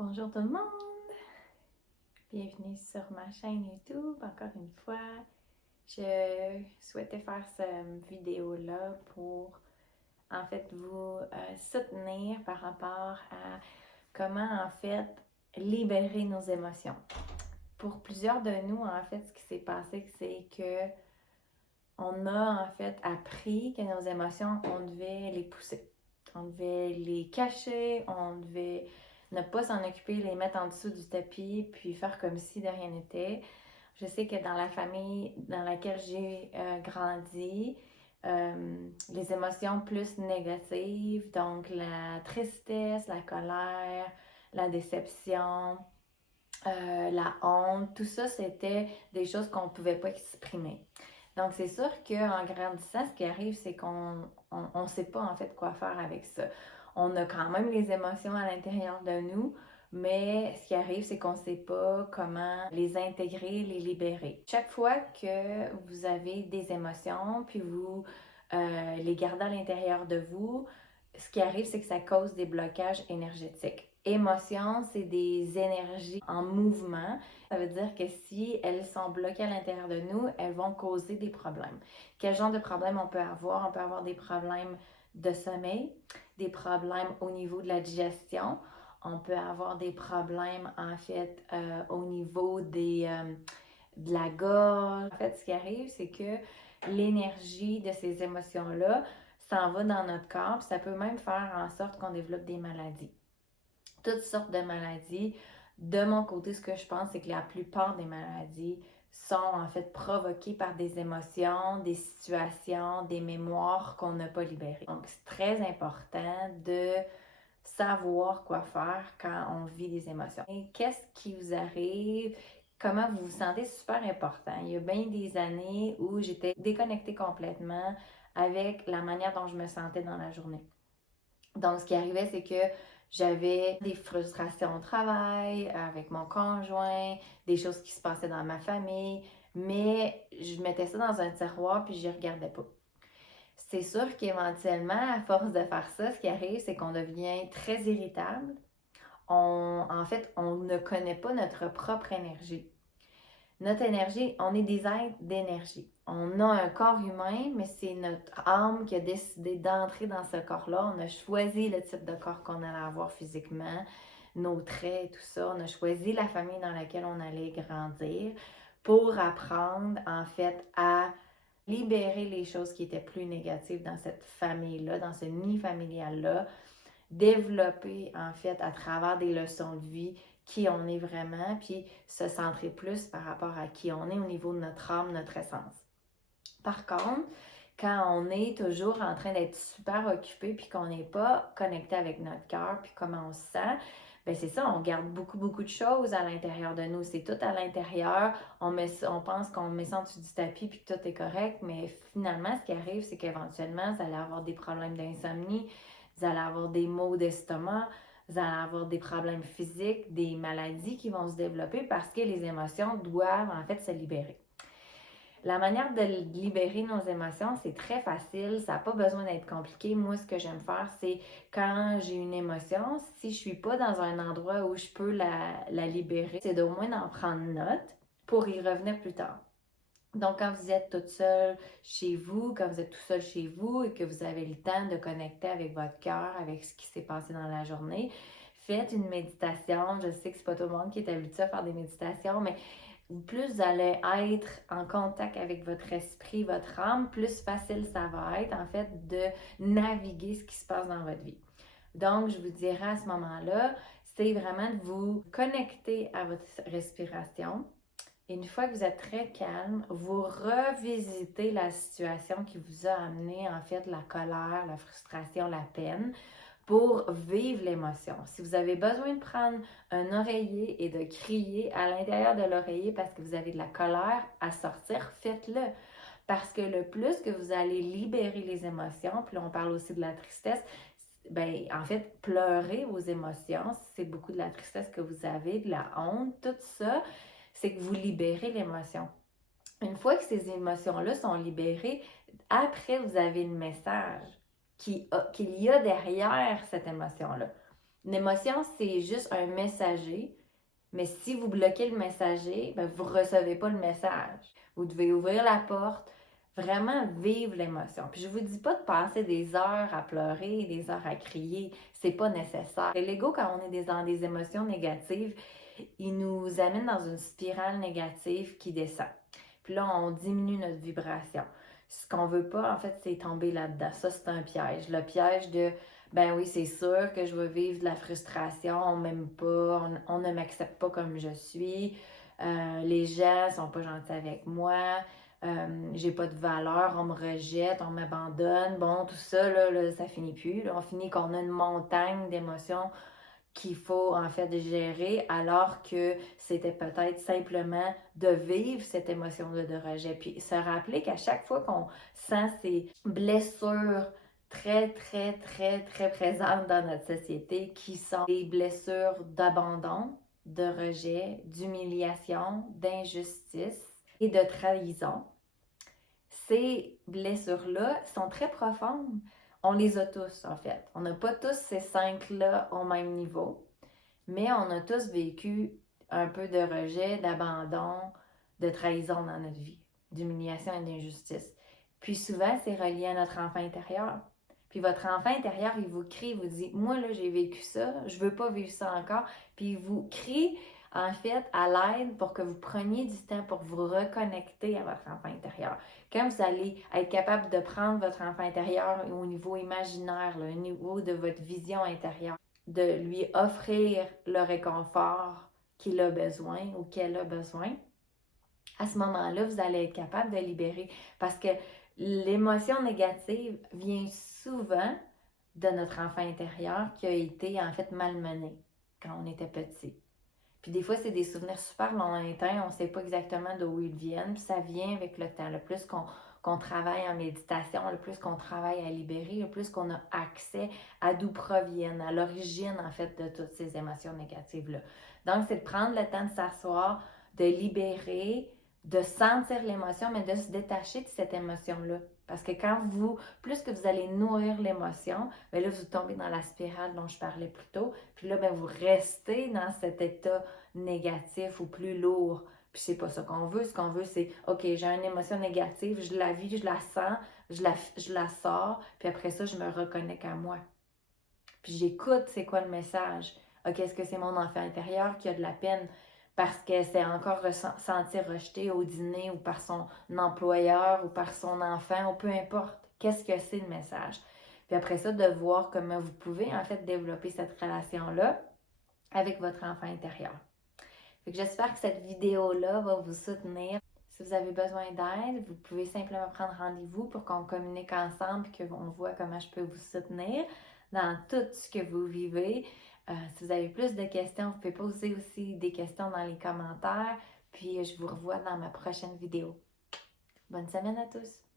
Bonjour tout le monde! Bienvenue sur ma chaîne YouTube. Encore une fois, je souhaitais faire cette vidéo-là pour en fait vous soutenir par rapport à comment en fait libérer nos émotions. Pour plusieurs de nous, en fait, ce qui s'est passé, c'est que on a en fait appris que nos émotions, on devait les pousser. On devait les cacher, on devait ne pas s'en occuper, les mettre en dessous du tapis, puis faire comme si de rien n'était. Je sais que dans la famille dans laquelle j'ai grandi, les émotions plus négatives, donc la tristesse, la colère, la déception, la honte, tout ça, c'était des choses qu'on ne pouvait pas exprimer. Donc, c'est sûr qu'en grandissant, ce qui arrive, c'est qu'on ne sait pas en fait quoi faire avec ça. On a quand même les émotions à l'intérieur de nous, mais ce qui arrive, c'est qu'on ne sait pas comment les intégrer, les libérer. Chaque fois que vous avez des émotions, puis vous les gardez à l'intérieur de vous, ce qui arrive, c'est que ça cause des blocages énergétiques. Émotions, c'est des énergies en mouvement. Ça veut dire que si elles sont bloquées à l'intérieur de nous, elles vont causer des problèmes. Quel genre de problème on peut avoir? On peut avoir des problèmes de sommeil, des problèmes au niveau de la digestion, on peut avoir des problèmes en fait au niveau de la gorge. En fait, ce qui arrive, c'est que l'énergie de ces émotions-là s'en va dans notre corps, puis ça peut même faire en sorte qu'on développe des maladies. Toutes sortes de maladies. De mon côté, ce que je pense, c'est que la plupart des maladies sont en fait provoquées par des émotions, des situations, des mémoires qu'on n'a pas libérées. Donc, c'est très important de savoir quoi faire quand on vit des émotions. Et qu'est-ce qui vous arrive? Comment vous vous sentez? Super important. Il y a bien des années où j'étais déconnectée complètement avec la manière dont je me sentais dans la journée. Donc, ce qui arrivait, c'est que j'avais des frustrations au travail, avec mon conjoint, des choses qui se passaient dans ma famille, mais je mettais ça dans un tiroir puis je n'y regardais pas. C'est sûr qu'éventuellement, à force de faire ça, ce qui arrive, c'est qu'on devient très irritable. En fait, on ne connaît pas notre propre énergie. Notre énergie, on est des êtres d'énergie. On a un corps humain, mais c'est notre âme qui a décidé d'entrer dans ce corps-là. On a choisi le type de corps qu'on allait avoir physiquement, nos traits, tout ça. On a choisi la famille dans laquelle on allait grandir pour apprendre, en fait, à libérer les choses qui étaient plus négatives dans cette famille-là, dans ce nid familial-là, développer en fait à travers des leçons de vie qui on est vraiment, puis se centrer plus par rapport à qui on est au niveau de notre âme, notre essence. Par contre, quand on est toujours en train d'être super occupé puis qu'on n'est pas connecté avec notre cœur puis comment on se sent, ben c'est ça, on garde beaucoup de choses à l'intérieur de nous. C'est tout à l'intérieur. On pense qu'on met ça en dessous du tapis puis que tout est correct, mais finalement, ce qui arrive, c'est qu'éventuellement, vous allez avoir des problèmes d'insomnie, vous allez avoir des maux d'estomac, vous allez avoir des problèmes physiques, des maladies qui vont se développer parce que les émotions doivent en fait se libérer. La manière de libérer nos émotions, c'est très facile, ça n'a pas besoin d'être compliqué. Moi, ce que j'aime faire, c'est quand j'ai une émotion, si je ne suis pas dans un endroit où je peux la libérer, c'est d'au moins d'en prendre note pour y revenir plus tard. Donc, quand vous êtes toute seule chez vous, quand vous êtes tout seul chez vous et que vous avez le temps de connecter avec votre cœur, avec ce qui s'est passé dans la journée, faites une méditation. Je sais que c'est pas tout le monde qui est habitué à faire des méditations, mais plus vous allez être en contact avec votre esprit, votre âme, plus facile ça va être en fait de naviguer ce qui se passe dans votre vie. Donc, je vous dirais à ce moment-là, c'est vraiment de vous connecter à votre respiration. Et une fois que vous êtes très calme, vous revisitez la situation qui vous a amené en fait la colère, la frustration, la peine pour vivre l'émotion. Si vous avez besoin de prendre un oreiller et de crier à l'intérieur de l'oreiller parce que vous avez de la colère à sortir, faites-le. Parce que le plus que vous allez libérer les émotions, puis là on parle aussi de la tristesse, ben en fait, pleurer vos émotions, si c'est beaucoup de la tristesse que vous avez, de la honte, tout ça, c'est que vous libérez l'émotion. Une fois que ces émotions-là sont libérées, après, vous avez le message qu'il y a derrière cette émotion-là. Une émotion, c'est juste un messager, mais si vous bloquez le messager, ben vous ne recevez pas le message. Vous devez ouvrir la porte, vraiment vivre l'émotion. Puis je vous dis pas de passer des heures à pleurer, des heures à crier, c'est pas nécessaire. Et l'ego, quand on est dans des émotions négatives, il nous amène dans une spirale négative qui descend. Puis là, on diminue notre vibration. Ce qu'on veut pas, en fait, c'est tomber là-dedans. Ça, c'est un piège. Le piège de, ben oui, c'est sûr que je vais vivre de la frustration, on m'aime pas, on ne m'accepte pas comme je suis, les gens sont pas gentils avec moi, j'ai pas de valeur, on me rejette, on m'abandonne. Bon, tout ça, là, ça finit plus. Là, on finit qu'on a une montagne d'émotions qu'il faut en fait gérer, alors que c'était peut-être simplement de vivre cette émotion-là de rejet. Puis se rappeler qu'à chaque fois qu'on sent ces blessures très, très, très, très présentes dans notre société, qui sont des blessures d'abandon, de rejet, d'humiliation, d'injustice et de trahison, ces blessures-là sont très profondes. On les a tous, en fait. On n'a pas tous ces cinq-là au même niveau, mais on a tous vécu un peu de rejet, d'abandon, de trahison dans notre vie, d'humiliation et d'injustice. Puis souvent, c'est relié à notre enfant intérieur. Puis votre enfant intérieur, il vous crie, il vous dit, moi, là, j'ai vécu ça, je veux pas vivre ça encore. Puis il vous crie, en fait, à l'aide pour que vous preniez du temps pour vous reconnecter à votre enfant intérieur. Quand vous allez être capable de prendre votre enfant intérieur au niveau imaginaire, là, au niveau de votre vision intérieure, de lui offrir le réconfort qu'il a besoin ou qu'elle a besoin, à ce moment-là, vous allez être capable de libérer. Parce que l'émotion négative vient souvent de notre enfant intérieur qui a été en fait malmené quand on était petit. Puis des fois, c'est des souvenirs super lointains, on ne sait pas exactement d'où ils viennent, puis ça vient avec le temps. Le plus qu'on travaille en méditation, le plus qu'on travaille à libérer, le plus qu'on a accès à d'où proviennent, à l'origine en fait de toutes ces émotions négatives-là. Donc, c'est de prendre le temps de s'asseoir, de libérer, de sentir l'émotion, mais de se détacher de cette émotion-là. Parce que plus que vous allez nourrir l'émotion, bien là, vous tombez dans la spirale dont je parlais plus tôt. Puis là, bien, vous restez dans cet état négatif ou plus lourd. Puis c'est pas ça qu'on veut. Ce qu'on veut, c'est, OK, j'ai une émotion négative, je la vis, je la sens, je la sors, puis après ça, je me reconnecte à moi. Puis j'écoute, c'est quoi le message? OK, est-ce que c'est mon enfant intérieur qui a de la peine parce qu'elle s'est encore sentie rejetée au dîner ou par son employeur ou par son enfant ou peu importe. Qu'est-ce que c'est le message? Puis après ça, de voir comment vous pouvez en fait développer cette relation-là avec votre enfant intérieur. Fait que j'espère que cette vidéo-là va vous soutenir. Si vous avez besoin d'aide, vous pouvez simplement prendre rendez-vous pour qu'on communique ensemble et qu'on voit comment je peux vous soutenir dans tout ce que vous vivez. Si vous avez plus de questions, vous pouvez poser aussi des questions dans les commentaires. Puis je vous revois dans ma prochaine vidéo. Bonne semaine à tous!